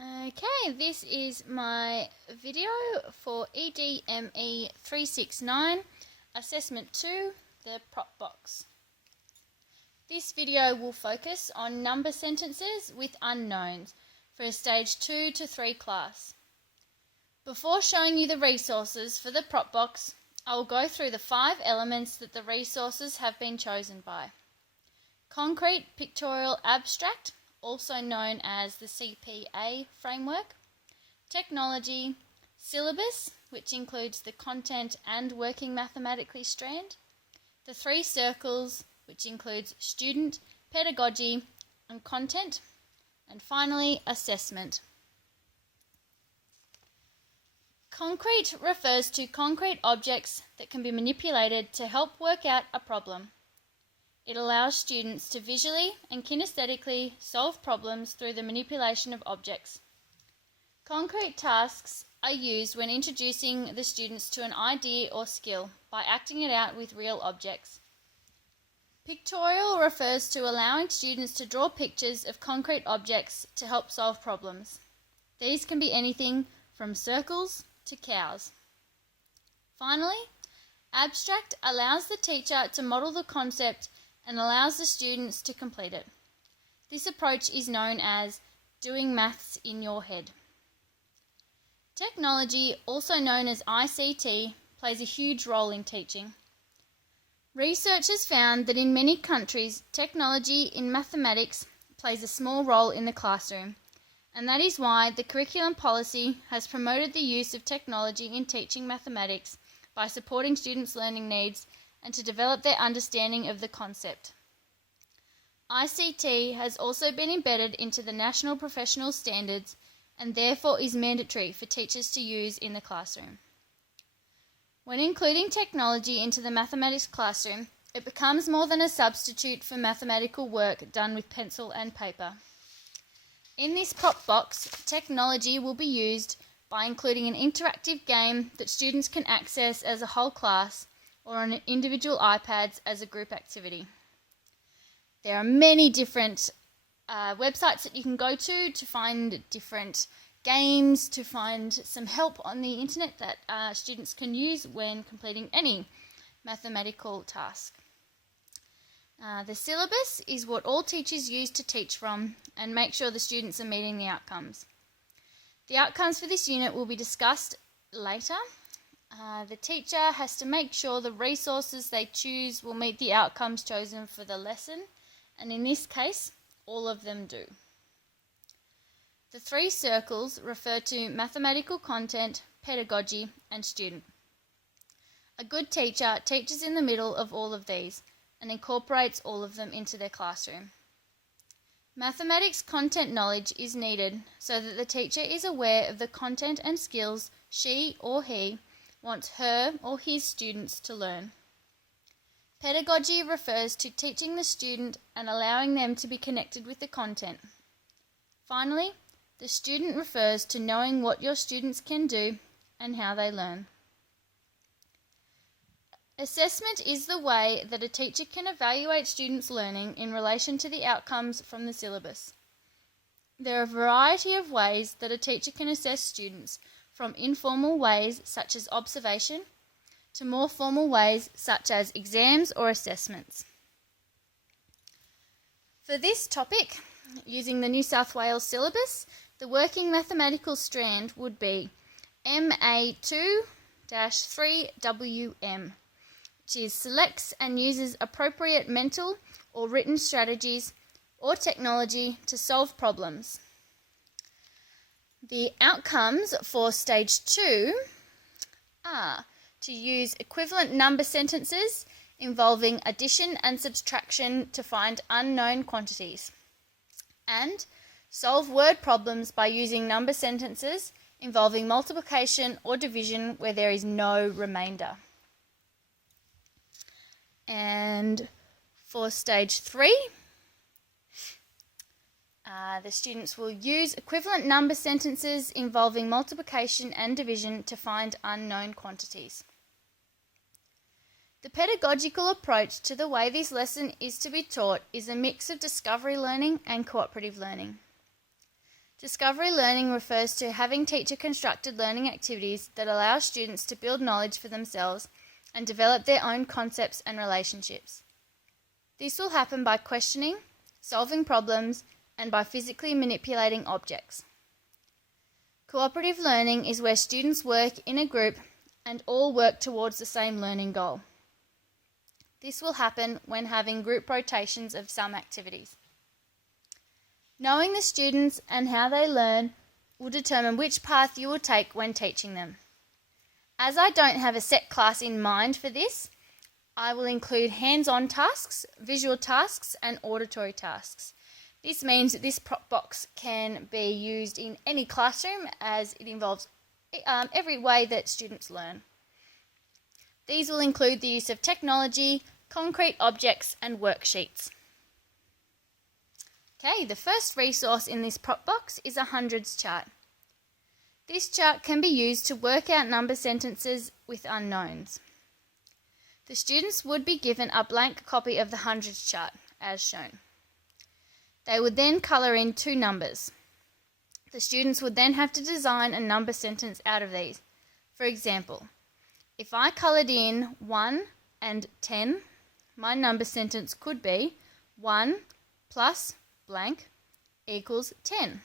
Okay, this is my video for EDME369 Assessment 2, the Prop Box. This video will focus on number sentences with unknowns for a Stage 2 to 3 class. Before showing you the resources for the Prop Box, I will go through the 5 elements that the resources have been chosen by. Concrete Pictorial Abstract, also known as the CPA framework, technology, syllabus, which includes the content and working mathematically strand, the 3 circles, which includes student, pedagogy, and content, and finally, assessment. Concrete refers to concrete objects that can be manipulated to help work out a problem. It allows students to visually and kinesthetically solve problems through the manipulation of objects. Concrete tasks are used when introducing the students to an idea or skill by acting it out with real objects. Pictorial refers to allowing students to draw pictures of concrete objects to help solve problems. These can be anything from circles to cows. Finally, abstract allows the teacher to model the concept and allows the students to complete it. This approach is known as doing maths in your head. Technology, also known as ICT, plays a huge role in teaching. Research has found that in many countries, technology in mathematics plays a small role in the classroom, and that is why the curriculum policy has promoted the use of technology in teaching mathematics by supporting students' learning needs and to develop their understanding of the concept. ICT has also been embedded into the National Professional Standards and therefore is mandatory for teachers to use in the classroom. When including technology into the mathematics classroom, it becomes more than a substitute for mathematical work done with pencil and paper. In this prop box, technology will be used by including an interactive game that students can access as a whole class or on individual iPads as a group activity. There are many different websites that you can go to find different games, to find some help on the internet that students can use when completing any mathematical task. The syllabus is what all teachers use to teach from and make sure the students are meeting the outcomes. The outcomes for this unit will be discussed later. The teacher has to make sure the resources they choose will meet the outcomes chosen for the lesson, and in this case, all of them do. The 3 circles refer to mathematical content, pedagogy, and student. A good teacher teaches in the middle of all of these and incorporates all of them into their classroom. Mathematics content knowledge is needed so that the teacher is aware of the content and skills she or he wants her or his students to learn. Pedagogy refers to teaching the student and allowing them to be connected with the content. Finally, the student refers to knowing what your students can do and how they learn. Assessment is the way that a teacher can evaluate students' learning in relation to the outcomes from the syllabus. There are a variety of ways that a teacher can assess students, from informal ways such as observation to more formal ways such as exams or assessments. For this topic, using the New South Wales syllabus, the working mathematical strand would be MA2-3WM, which is selects and uses appropriate mental or written strategies or technology to solve problems. The outcomes for Stage 2 are to use equivalent number sentences involving addition and subtraction to find unknown quantities, and solve word problems by using number sentences involving multiplication or division where there is no remainder. And for Stage 3, the students will use equivalent number sentences involving multiplication and division to find unknown quantities. The pedagogical approach to the way this lesson is to be taught is a mix of discovery learning and cooperative learning. Discovery learning refers to having teacher-constructed learning activities that allow students to build knowledge for themselves and develop their own concepts and relationships. This will happen by questioning, solving problems, and by physically manipulating objects. Cooperative learning is where students work in a group and all work towards the same learning goal. This will happen when having group rotations of some activities. Knowing the students and how they learn will determine which path you will take when teaching them. As I don't have a set class in mind for this, I will include hands-on tasks, visual tasks, and auditory tasks. This means that this prop box can be used in any classroom as it involves every way that students learn. These will include the use of technology, concrete objects, and worksheets. Okay, the first resource in this prop box is a hundreds chart. This chart can be used to work out number sentences with unknowns. The students would be given a blank copy of the hundreds chart, as shown. They would then colour in two numbers. The students would then have to design a number sentence out of these. For example, if I coloured in 1 and 10, my number sentence could be 1 plus blank equals 10.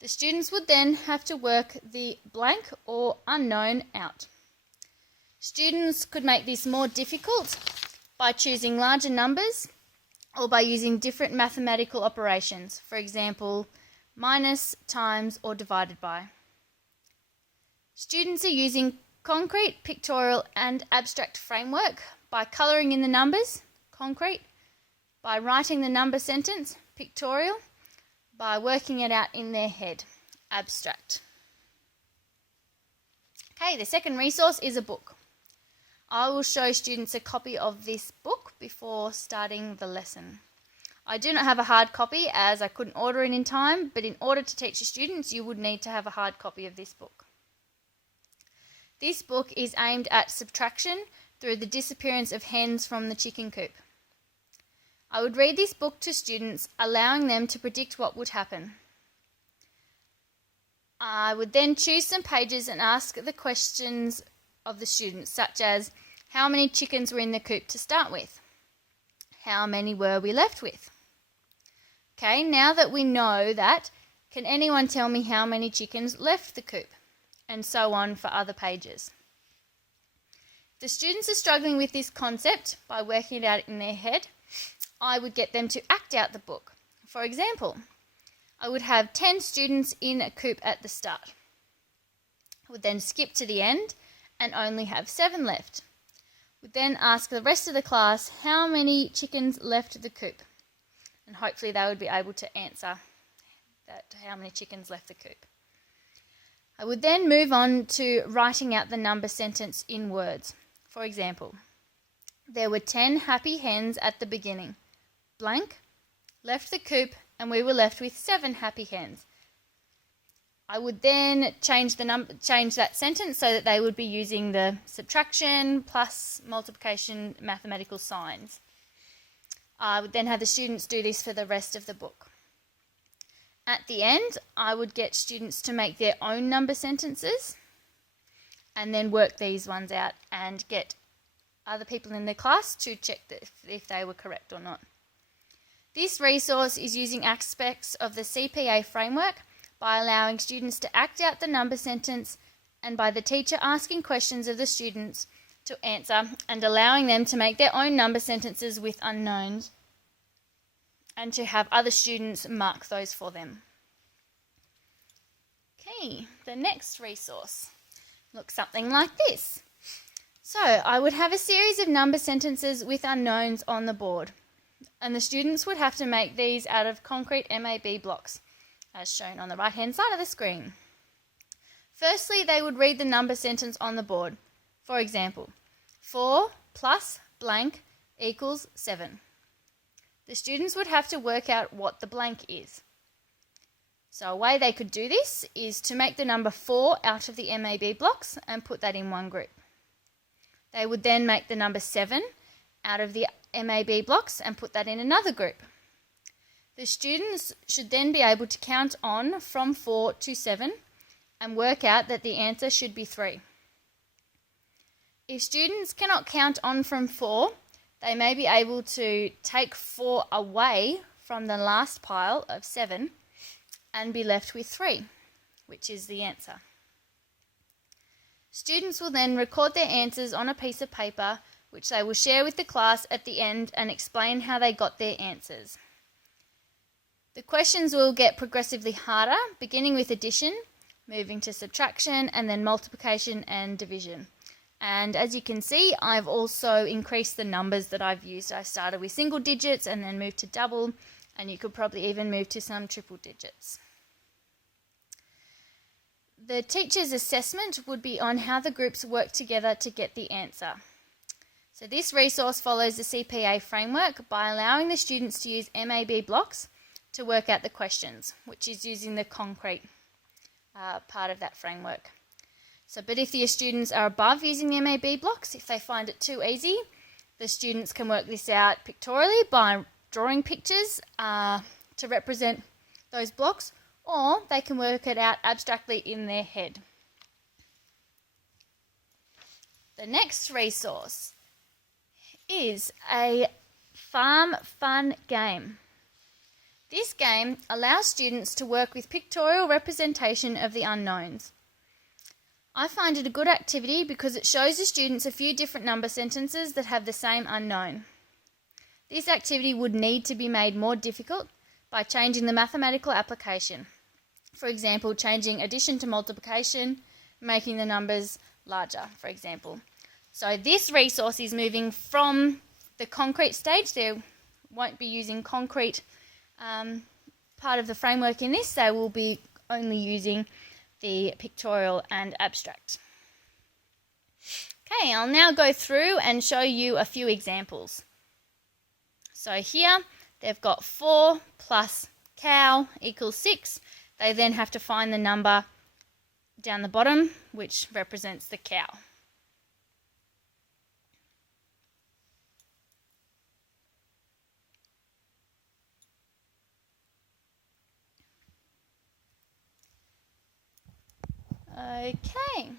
The students would then have to work the blank or unknown out. Students could make this more difficult by choosing larger numbers or by using different mathematical operations, for example, minus, times, or divided by. Students are using concrete, pictorial, and abstract framework by colouring in the numbers, concrete, by writing the number sentence, pictorial, by working it out in their head, abstract. Okay, the second resource is a book. I will show students a copy of this book before starting the lesson. I do not have a hard copy as I couldn't order it in time, but in order to teach the students, you would need to have a hard copy of this book. This book is aimed at subtraction through the disappearance of hens from the chicken coop. I would read this book to students, allowing them to predict what would happen. I would then choose some pages and ask the questions of the students, such as how many chickens were in the coop to start with? How many were we left with? Okay, now that we know that, can anyone tell me how many chickens left the coop? And so on for other pages. If the students are struggling with this concept by working it out in their head, I would get them to act out the book. For example, I would have 10 students in a coop at the start. I would then skip to the end and only have 7 left. Would then ask the rest of the class how many chickens left the coop. And hopefully they would be able to answer that, how many chickens left the coop. I would then move on to writing out the number sentence in words. For example, there were 10 happy hens at the beginning. Blank left the coop and we were left with 7 happy hens. I would then change that sentence so that they would be using the subtraction, plus, multiplication, mathematical signs. I would then have the students do this for the rest of the book. At the end, I would get students to make their own number sentences and then work these ones out and get other people in the class to check if they were correct or not. This resource is using aspects of the CPA framework by allowing students to act out the number sentence and by the teacher asking questions of the students to answer and allowing them to make their own number sentences with unknowns and to have other students mark those for them. Okay, the next resource looks something like this. So I would have a series of number sentences with unknowns on the board, and the students would have to make these out of concrete MAB blocks, as shown on the right-hand side of the screen. Firstly, they would read the number sentence on the board. For example, 4 plus blank equals 7. The students would have to work out what the blank is. So a way they could do this is to make the number 4 out of the MAB blocks and put that in one group. They would then make the number 7 out of the MAB blocks and put that in another group. The students should then be able to count on from 4 to 7 and work out that the answer should be 3. If students cannot count on from 4, they may be able to take 4 away from the last pile of 7 and be left with 3, which is the answer. Students will then record their answers on a piece of paper, which they will share with the class at the end and explain how they got their answers. The questions will get progressively harder, beginning with addition, moving to subtraction, and then multiplication and division. And as you can see, I've also increased the numbers that I've used. I started with single digits and then moved to double, and you could probably even move to some triple digits. The teacher's assessment would be on how the groups work together to get the answer. So this resource follows the CPA framework by allowing the students to use MAB blocks to work out the questions, which is using the concrete part of that framework. But if the students are above using the MAB blocks, if they find it too easy, the students can work this out pictorially by drawing pictures to represent those blocks, or they can work it out abstractly in their head. The next resource is a farm fun game. This game allows students to work with pictorial representation of the unknowns. I find it a good activity because it shows the students a few different number sentences that have the same unknown. This activity would need to be made more difficult by changing the mathematical application. For example, changing addition to multiplication, making the numbers larger, for example. So this resource is moving from the concrete stage. They won't be using concrete part of the framework in this. They will be only using the pictorial and abstract. Okay, I'll now go through and show you a few examples. So here they've got 4 plus cow equals 6. They then have to find the number down the bottom, which represents the cow. Okay.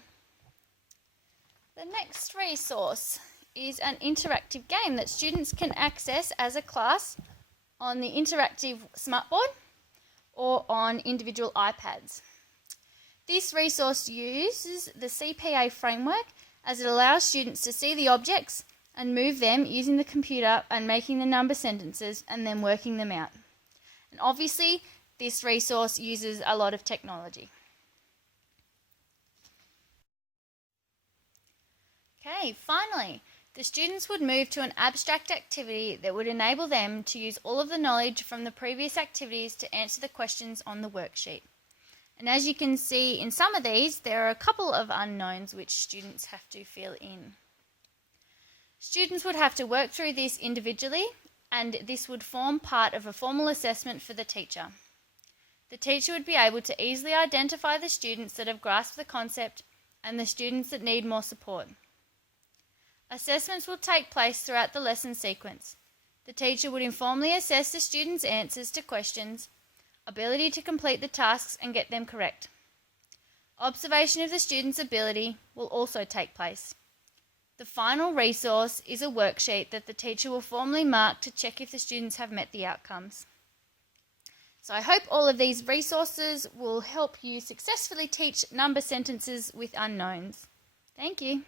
The next resource is an interactive game that students can access as a class on the interactive smartboard or on individual iPads. This resource uses the CPA framework as it allows students to see the objects and move them using the computer and making the number sentences and then working them out. And obviously, this resource uses a lot of technology. Okay, finally, the students would move to an abstract activity that would enable them to use all of the knowledge from the previous activities to answer the questions on the worksheet. And as you can see in some of these, there are a couple of unknowns which students have to fill in. Students would have to work through this individually, and this would form part of a formal assessment for the teacher. The teacher would be able to easily identify the students that have grasped the concept and the students that need more support. Assessments will take place throughout the lesson sequence. The teacher would informally assess the students' answers to questions, ability to complete the tasks and get them correct. Observation of the students' ability will also take place. The final resource is a worksheet that the teacher will formally mark to check if the students have met the outcomes. So I hope all of these resources will help you successfully teach number sentences with unknowns. Thank you.